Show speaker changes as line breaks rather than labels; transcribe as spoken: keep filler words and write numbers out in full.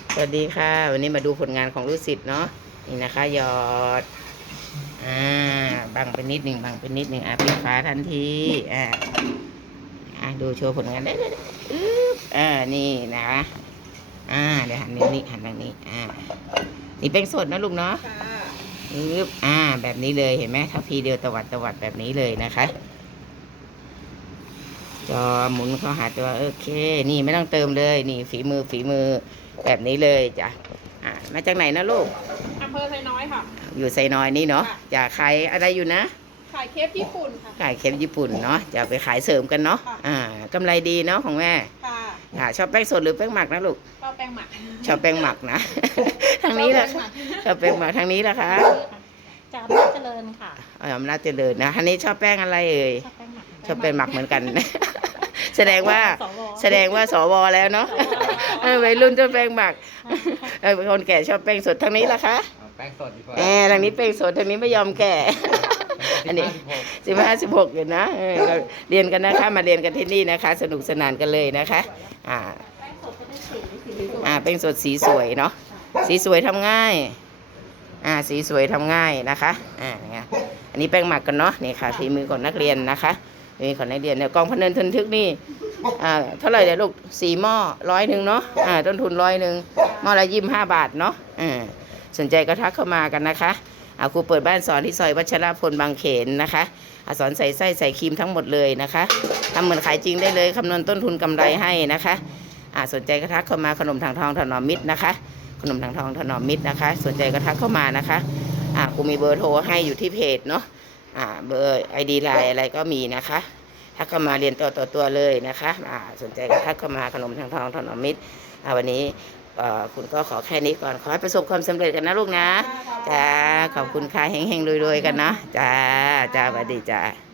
สวัสดีค่ะวันนี้มาดูผลงานของลูกศิษย์เนาะนี่นะคะหยอดอ่าบังไปนิดหนึ่งบังไปนิดหนึ่งอ่ะปิดฝาทันทีอ่าอ่ะดูโชว์ผลงานได้เลยอึ๊บอ่านี่นะอ่าเดี๋ยวหันนี้นี่หันทางนี้อ่านี่เป็นสดนะลูกเนาะอึ๊บอ่าแบบนี้เลยเห็นไหมถ้าพีเดียวตวัดตวัดแบบนี้เลยนะคะจอหมุนเข้าหาตัวโอเคนี่ไม่ต้องเติมเลยนี่ฝีมือฝีมือแบบนี้เลยจ้ะอ่ามาจากไหนนะลูก
อำเภอไซน้อยค่ะ
อยู่ไซน้อยนี่เนาะจะขายอะไรอยู่นะ
ขายเคฟญี่ปุ่นค่ะ
ขายเคฟญี่ปุ่นเนาะจะไปขายเสริมกันเนาะอ่ากำไรดีเนาะของแม่
ค่ะ
ค่ะชอบแป้งสดหรือแป้งหมักนะลูก
ชอบแป้งหมัก
ชอบแป้งหมักนะทางนี้แหละชอบแป้งหมักทางนี้แหละคะ
จากอำนาจเจริญค่ะ
อำนาจเจริญนะทางนี้ชอบแป้งอะไรเอ่ย
ชอบแป้งหมัก
ชอบแป้งหมักเหมือนกันแสดงว่าแสดงว่าสวแล้วเนาะวัยรุ่นชอบแป้งหมักคนแก่ชอบแป้งสดทางนี้ล่ะคะ
แป้งสดดีกว่า
แหมทางนี้แป้งสดทางนี้ไม่ยอมแก่อันนี้สิบห้าสิบหกอยู่นะเรียนกันนะคะมาเรียนกันที่นี่นะคะสนุกสนานกันเลยนะคะอ่าอ่าแป้งสดสีสวยเนาะสีสวยทำง่ายอ่าสีสวยทำง่ายนะคะอ่าเนี่ยอันนี้แป้งหมักกันเนาะนี่ค่ะฝีมือของนักเรียนนะคะนี่ของนักเรียนเนี่ยกองพนันทึนทึกนี่อ่าเท่าไหร่เดี๋ยวลูกสี่หม้อร้อยหนึ่งเนาะอ่าต้นทุนร้อยหนึ่งหม้อละยี่สิบห้าบาทเนาะอ่าสนใจก็ทักเข้ามากันนะคะอ่าครูเปิดบ้านสอนที่ซอยวัชรพลบางเขนนะคะอ่าสอนใส่ไส้ใส่ครีมทั้งหมดเลยนะคะทำเหมือนขายจริงได้เลยคำนวณต้นทุนกำไรให้นะคะอ่าสนใจก็ทักเข้ามาขนมทางทองถนอมมิตรนะคะขนมทางทองถนอมมิตรนะคะสนใจก็ทักเข้ามานะคะอ่าครูมีเบอร์โทรให้อยู่ที่เพจเนาะอ่าเบอร์ไอดีไลน์อะไรก็มีนะคะทักเข้ามาเรียนตัวต่อตัวเลยนะคะอ่าสนใจก็ทักเข้ามาขนมทางทองถนอมมิตรอ่าวันนี้คุณก็ขอแค่นี้ก่อนขอให้ประสบความสำเร็จกันนะลูกนะจ้าขอบคุณค่ะเฮงๆรวยๆกันนะจ้าจ้าสวัสดีจ้า